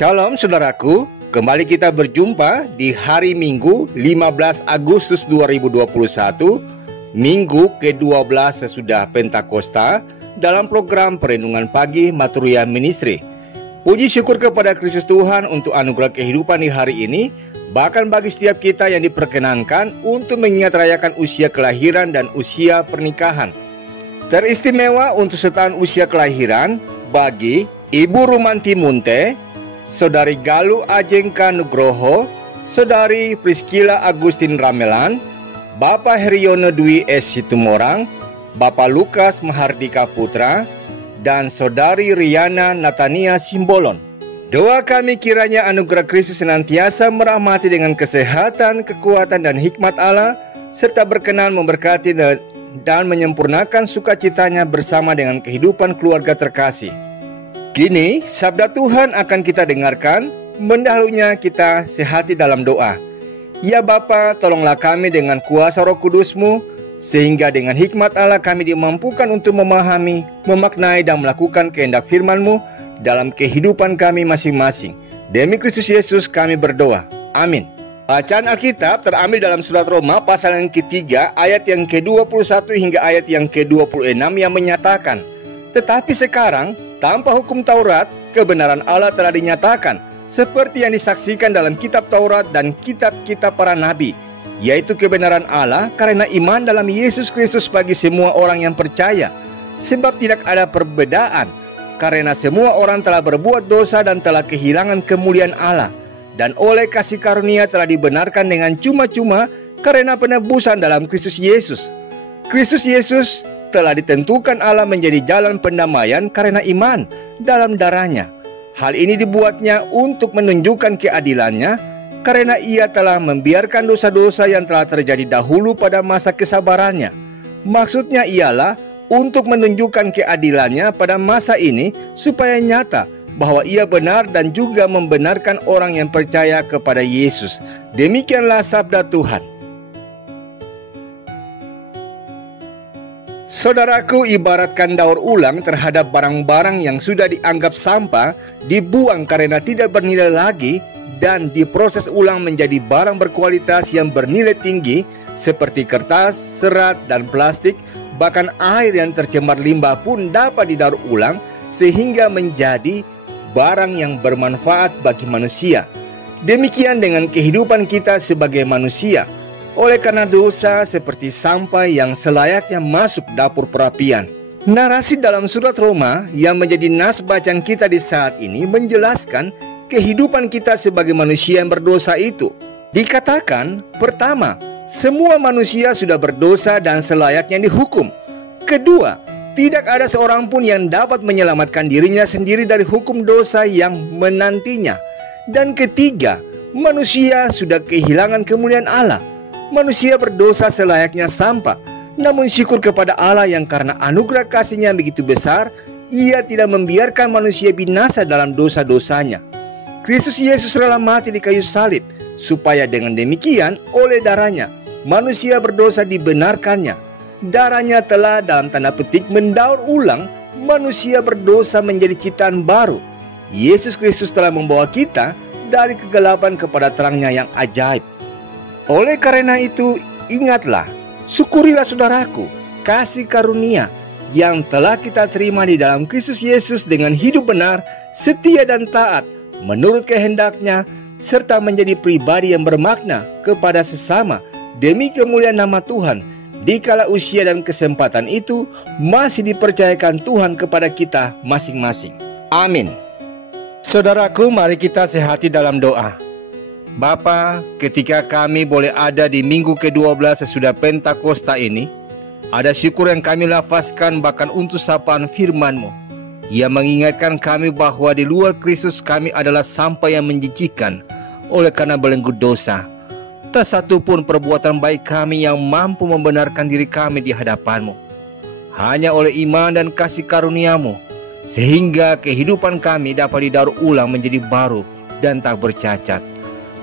Shalom saudaraku, kembali kita berjumpa di hari Minggu 15 Agustus 2021, Minggu ke-12 sesudah Pentakosta, dalam program Perenungan Pagi Maturia Ministry. Puji syukur kepada Kristus Tuhan untuk anugerah kehidupan di hari ini, bahkan bagi setiap kita yang diperkenankan untuk mengingat rayakan usia kelahiran dan usia pernikahan. Teristimewa untuk setaan usia kelahiran bagi Ibu Rumanti Munte, Saudari Galuh Ajengka Nugroho, Saudari Priscilla Agustin Ramelan, Bapak Heriono Dwi S. Situmorang, Bapak Lukas Mahardika Putra, dan Saudari Riana Natania Simbolon. Doa kami kiranya anugerah Kristus senantiasa merahmati dengan kesehatan, kekuatan, dan hikmat Allah, serta berkenan memberkati dan menyempurnakan sukacitanya bersama dengan kehidupan keluarga terkasih. Kini, sabda Tuhan akan kita dengarkan, mendahulunya kita sehati dalam doa. Ya Bapa, tolonglah kami dengan kuasa Roh Kudus-Mu, sehingga dengan hikmat Allah kami dimampukan untuk memahami, memaknai, dan melakukan kehendak firman-Mu dalam kehidupan kami masing-masing. Demi Kristus Yesus kami berdoa. Amin. Bacaan Alkitab terambil dalam surat Roma pasal yang ketiga, ayat yang ke-21 hingga ayat yang ke-26 yang menyatakan, tetapi sekarang, tanpa hukum Taurat, kebenaran Allah telah dinyatakan, seperti yang disaksikan dalam kitab Taurat dan kitab-kitab para nabi, yaitu kebenaran Allah karena iman dalam Yesus Kristus bagi semua orang yang percaya. Sebab tidak ada perbedaan, karena semua orang telah berbuat dosa dan telah kehilangan kemuliaan Allah, dan oleh kasih karunia telah dibenarkan dengan cuma-cuma karena penebusan dalam Kristus Yesus. Kristus Yesus telah ditentukan Allah menjadi jalan pendamaian karena iman dalam darah-Nya. Hal ini dibuatnya untuk menunjukkan keadilannya, karena Ia telah membiarkan dosa-dosa yang telah terjadi dahulu pada masa kesabarannya. Maksudnya ialah untuk menunjukkan keadilannya pada masa ini, supaya nyata bahwa Ia benar dan juga membenarkan orang yang percaya kepada Yesus. Demikianlah sabda Tuhan. Saudaraku, ibaratkan daur ulang terhadap barang-barang yang sudah dianggap sampah, dibuang karena tidak bernilai lagi, dan diproses ulang menjadi barang berkualitas yang bernilai tinggi, seperti kertas, serat, dan plastik. Bahkan air yang tercemar limbah pun dapat didaur ulang, sehingga menjadi barang yang bermanfaat bagi manusia. Demikian dengan kehidupan kita sebagai manusia. Oleh karena dosa seperti sampah yang selayaknya masuk dapur perapian. Narasi dalam surat Roma yang menjadi nas bacaan kita di saat ini menjelaskan kehidupan kita sebagai manusia yang berdosa itu. Dikatakan, pertama, semua manusia sudah berdosa dan selayaknya dihukum. Kedua, tidak ada seorang pun yang dapat menyelamatkan dirinya sendiri dari hukum dosa yang menantinya. Dan ketiga, manusia sudah kehilangan kemuliaan Allah. Manusia berdosa selayaknya sampah. Namun syukur kepada Allah yang karena anugerah kasih-Nya begitu besar, Ia tidak membiarkan manusia binasa dalam dosa-dosanya. Kristus Yesus rela mati di kayu salib, supaya dengan demikian oleh darah-Nya manusia berdosa dibenarkannya. Darah-Nya telah dalam tanda petik mendaur ulang manusia berdosa menjadi ciptaan baru. Yesus Kristus telah membawa kita dari kegelapan kepada terang-Nya yang ajaib. Oleh karena itu, ingatlah, syukurilah saudaraku, kasih karunia yang telah kita terima di dalam Kristus Yesus dengan hidup benar, setia dan taat menurut kehendak-Nya, serta menjadi pribadi yang bermakna kepada sesama demi kemuliaan nama Tuhan. Dikala usia dan kesempatan itu masih dipercayakan Tuhan kepada kita masing-masing. Amin. Saudaraku, mari kita sehati dalam doa. Bapa, ketika kami boleh ada di minggu ke-12 sesudah Pentakosta ini, ada syukur yang kami lafazkan bahkan untuk sapaan firman-Mu. Ia mengingatkan kami bahwa di luar Kristus kami adalah sampah yang menjijikan oleh karena belenggu dosa. Tak satu pun perbuatan baik kami yang mampu membenarkan diri kami di hadapan-Mu. Hanya oleh iman dan kasih karunia-Mu, sehingga kehidupan kami dapat didaur ulang menjadi baru dan tak bercacat.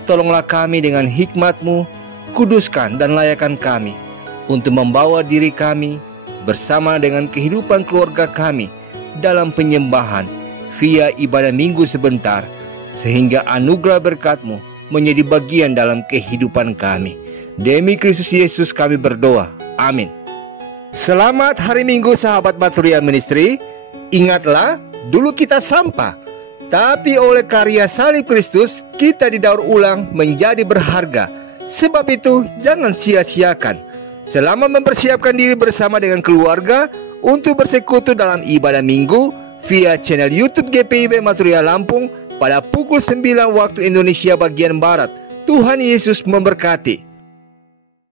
Tolonglah kami dengan hikmat-Mu, kuduskan dan layakkan kami untuk membawa diri kami bersama dengan kehidupan keluarga kami dalam penyembahan via ibadah minggu sebentar, sehingga anugerah berkat-Mu menjadi bagian dalam kehidupan kami. Demi Kristus Yesus kami berdoa. Amin. Selamat hari Minggu sahabat Maturia Ministry. Ingatlah, dulu kita sampah, tapi oleh karya salib Kristus kita didaur ulang menjadi berharga. Sebab itu jangan sia-siakan selama mempersiapkan diri bersama dengan keluarga untuk bersekutu dalam ibadah minggu via channel YouTube GPIB Maturia Lampung pada pukul 9 waktu Indonesia bagian Barat. Tuhan Yesus memberkati.